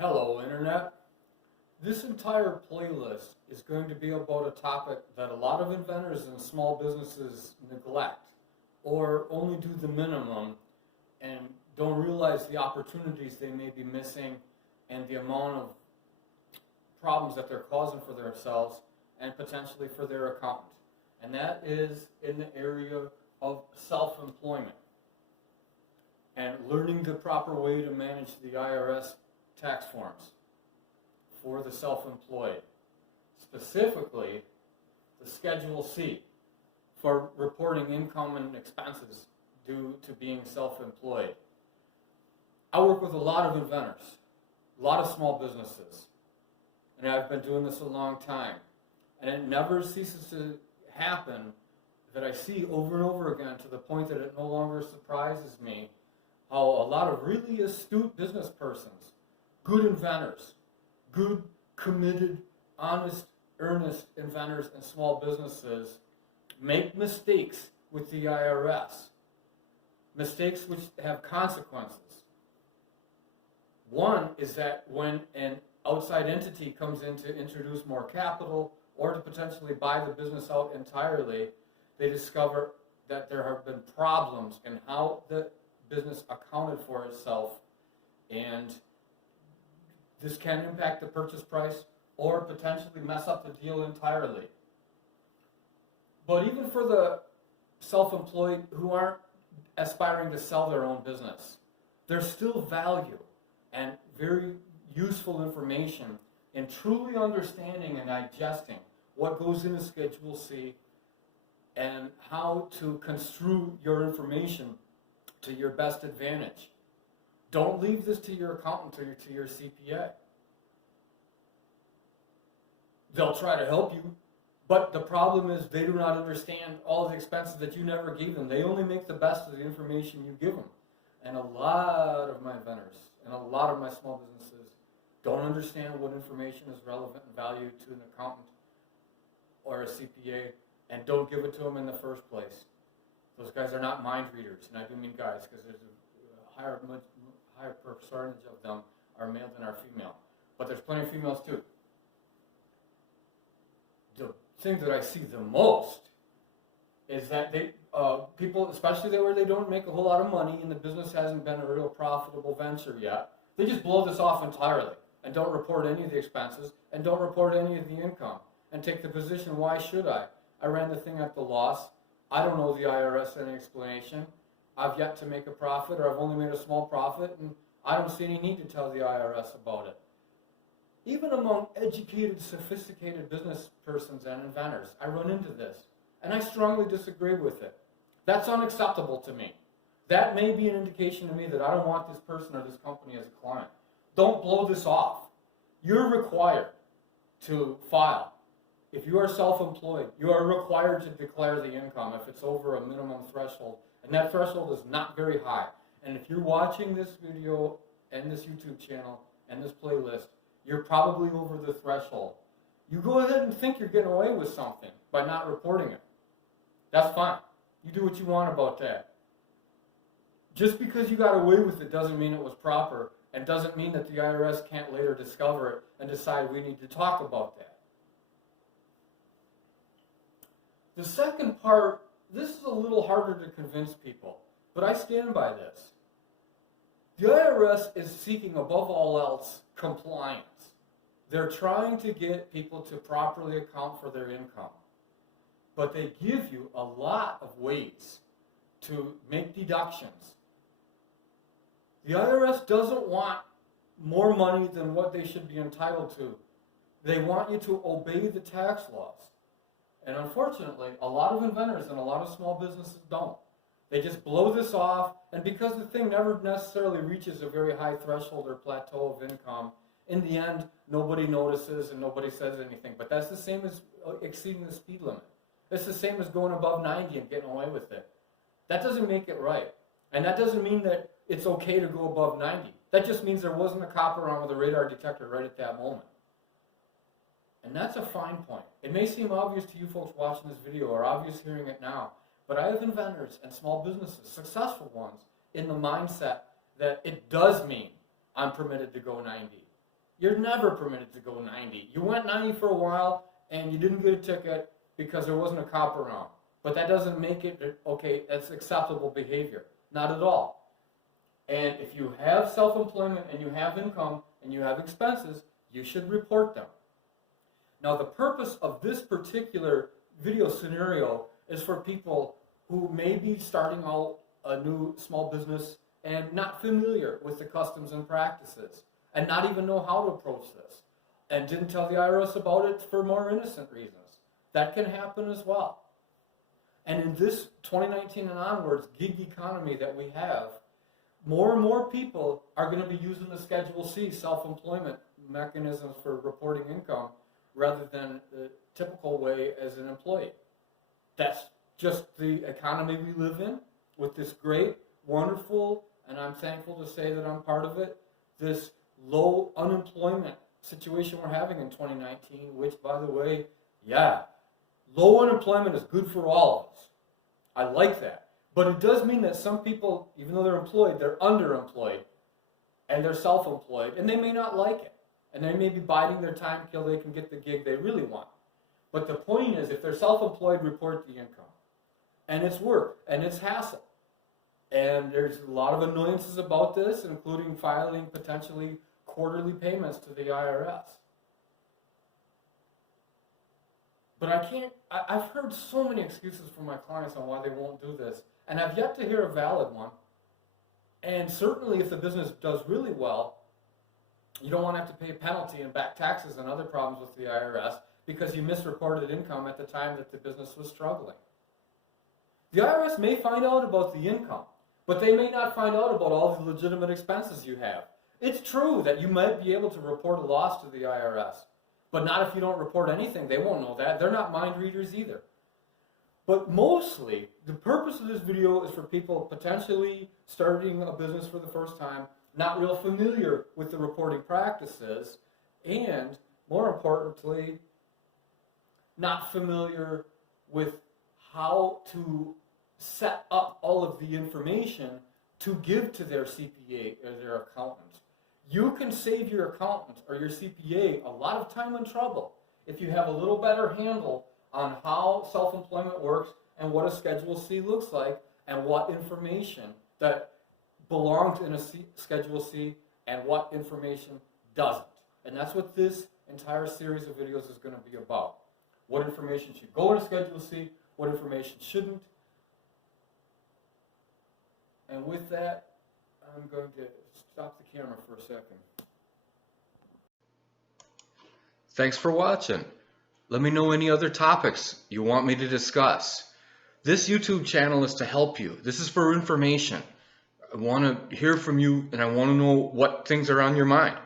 Hello, Internet. This entire playlist is going to be about a topic that a lot of inventors and small businesses neglect or only do the minimum and don't realize the opportunities they may be missing and the amount of problems that they're causing for themselves and potentially for their accountant. And that is in the area of self-employment and learning the proper way to manage the IRS tax forms for the self-employed. Specifically, the Schedule C for reporting income and expenses due to being self-employed. I work with a lot of inventors, a lot of small businesses, and I've been doing this a long time. And it never ceases to happen that I see over and over again to the point that it no longer surprises me how a lot of really astute business persons, good inventors, good, committed, honest, earnest inventors and small businesses make mistakes with the IRS. Mistakes which have consequences. One is that when an outside entity comes in to introduce more capital or to potentially buy the business out entirely, they discover that there have been problems in how the business accounted for itself, and this can impact the purchase price or potentially mess up the deal entirely. But even for the self-employed who aren't aspiring to sell their own business, there's still value and very useful information in truly understanding and digesting what goes into Schedule C and how to construe your information to your best advantage. Don't leave this to your accountant or to your CPA. They'll try to help you, but the problem is they do not understand all of the expenses that you never gave them. They only make the best of the information you give them. And a lot of my inventors and a lot of my small businesses don't understand what information is relevant and valued to an accountant or a CPA and don't give it to them in the first place. Those guys are not mind readers, and I do mean guys because there's a higher percentage of them are male than are female. But there's plenty of females too. The thing that I see the most is that people, especially where they don't make a whole lot of money and the business hasn't been a real profitable venture yet, they just blow this off entirely and don't report any of the expenses and don't report any of the income and take the position, why should I? I ran the thing at the loss. I don't owe the IRS any explanation. I've yet to make a profit, or I've only made a small profit, and I don't see any need to tell the IRS about it. Even among educated, sophisticated business persons and inventors, I run into this, and I strongly disagree with it. That's unacceptable to me. That may be an indication to me that I don't want this person or this company as a client. Don't blow this off. You're required to file. If you are self-employed, you are required to declare the income if it's over a minimum threshold, and that threshold is not very high. And if you're watching this video and this YouTube channel and this playlist, you're probably over the threshold. You go ahead and think you're getting away with something by not reporting it. That's fine. You do what you want about that. Just because you got away with it doesn't mean it was proper, and doesn't mean that the IRS can't later discover it and decide we need to talk about that. The second part, this is a little harder to convince people, but I stand by this. The IRS is seeking, above all else, compliance. They're trying to get people to properly account for their income, but they give you a lot of ways to make deductions. The IRS doesn't want more money than what they should be entitled to. They want you to obey the tax laws. And unfortunately, a lot of inventors and a lot of small businesses don't. They just blow this off, and because the thing never necessarily reaches a very high threshold or plateau of income, in the end, nobody notices and nobody says anything. But that's the same as exceeding the speed limit. It's the same as going above 90 and getting away with it. That doesn't make it right. And that doesn't mean that it's okay to go above 90. That just means there wasn't a cop around with a radar detector right at that moment. And that's a fine point. It may seem obvious to you folks watching this video or obvious hearing it now, but I have inventors and small businesses, successful ones, in the mindset that it does mean I'm permitted to go 90. You're never permitted to go 90. You went 90 for a while and you didn't get a ticket because there wasn't a cop around. But that doesn't make it, okay, that's acceptable behavior. Not at all. And if you have self-employment and you have income and you have expenses, you should report them. Now, the purpose of this particular video scenario is for people who may be starting out a new small business and not familiar with the customs and practices and not even know how to approach this and didn't tell the IRS about it for more innocent reasons. That can happen as well. And in this 2019 and onwards gig economy that we have, more and more people are going to be using the Schedule C self-employment mechanisms for reporting income rather than the typical way as an employee. That's just the economy we live in with this great, wonderful, and I'm thankful to say that I'm part of it, this low unemployment situation we're having in 2019, which, by the way, yeah, low unemployment is good for all of us. I like that. But it does mean that some people, even though they're employed, they're underemployed and they're self-employed, and they may not like it. And they may be biding their time till they can get the gig they really want. But the point is, if they're self-employed, report the income. And it's work, and it's hassle. And there's a lot of annoyances about this, including filing potentially quarterly payments to the IRS. But I've heard so many excuses from my clients on why they won't do this, and I've yet to hear a valid one. And certainly if the business does really well, you don't want to have to pay a penalty and back taxes and other problems with the IRS because you misreported income at the time that the business was struggling. The IRS may find out about the income, but they may not find out about all the legitimate expenses you have. It's true that you might be able to report a loss to the IRS, but not if you don't report anything. They won't know that. They're not mind readers either. But mostly, the purpose of this video is for people potentially starting a business for the first time, not real familiar with the reporting practices, and more importantly, not familiar with how to set up all of the information to give to their CPA or their accountant. You can save your accountant or your CPA a lot of time and trouble if you have a little better handle on how self-employment works and what a Schedule C looks like and what information that belongs in a Schedule C and what information doesn't. And that's what this entire series of videos is going to be about. What information should go in a Schedule C, what information shouldn't. And with that, I'm going to stop the camera for a second. Thanks for watching. Let me know any other topics you want me to discuss. This YouTube channel is to help you. This is for information. I want to hear from you and I want to know what things are on your mind.